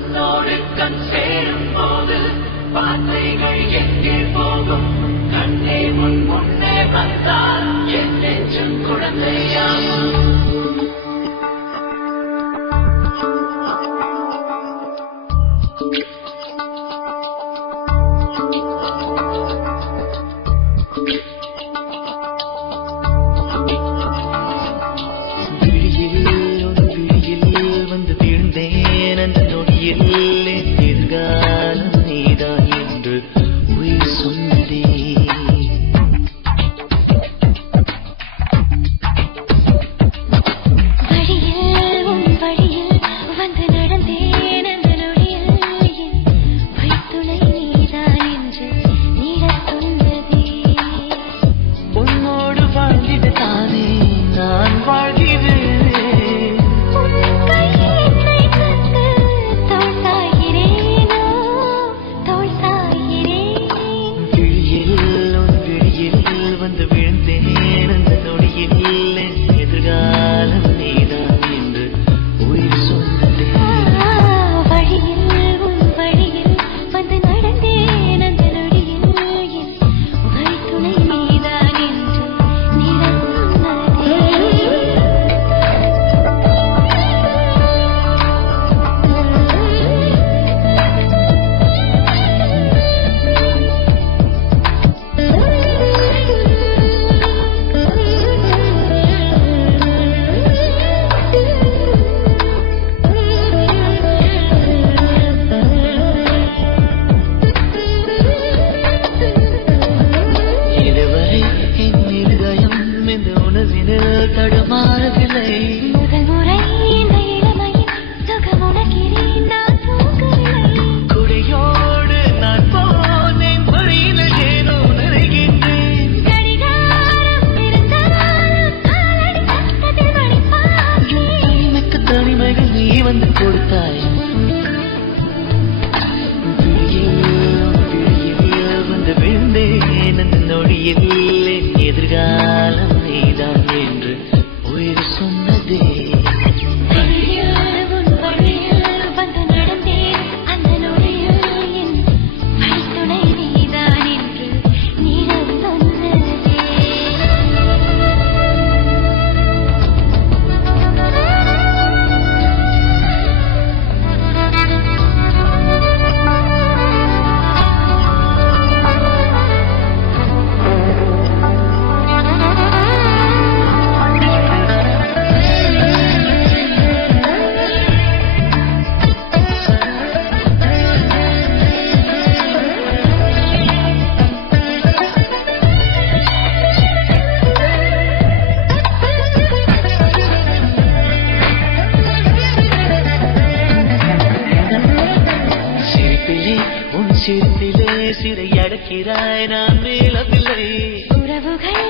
கண்ணோடு கண் சேரும் போது வார்த்தைகள் எங்கே போகும்? கண்ணே முன்னே வந்தால் என் நெஞ்சும் குழந்தையாகும். எதிர்காலம் நீதான் என்று உயிர் சொன்னதே. வழியில் உன் வழியில் வந்து நடந்தேன் அந்த நொடியில் என் வழித்துணை நீதான் என்று நீடச் சொன்னதே. உன்னோடு வாழ்ந்திட தானே நான் வாழ்கிறேன். எதிர்காலம் நீதான் என்று உயிர் சொன்னதே. வழியில் உன் வழியில் வந்து நடந்தேன் அந்த நொடியில் என் வழித்துணை நீதான் என்று நீடச் சொன்னதே. இதுவரை என் இருதயம் இந்த உணர்வினில் தடுமாறவில்லை. முதல் முறை இந்த இளமையில் சுகம் உணர்கிறேன் நான் தூங்கவில்லை. குடியோடு நான் போனேன் வழியில் ஏனோ நனைகின்றேன். கடிகாரம் இருந்தாலும் காலடி சத்தத்தில் மணிப்பார்த்தேன். தனிமைக்கு தனிமைகள் நீ வந்து கொடுத்தாய். விழியில் வந்து விழுந்தேன் அந்த நொடியில் என் எதிர்காலம் நீதான் என்று உயிர் சொன்னதே. வழியில் உன் வழியில் வந்து நடந்தேன் அந்த நொடியில் என் வழித்துணை நீதான் என்று நீடச் சொன்னதே. சிரிப்பிலே உன் சிரிப்பிலே சிறை அடக்கிறாய் நான் மேலவில்லை. உறவுகள்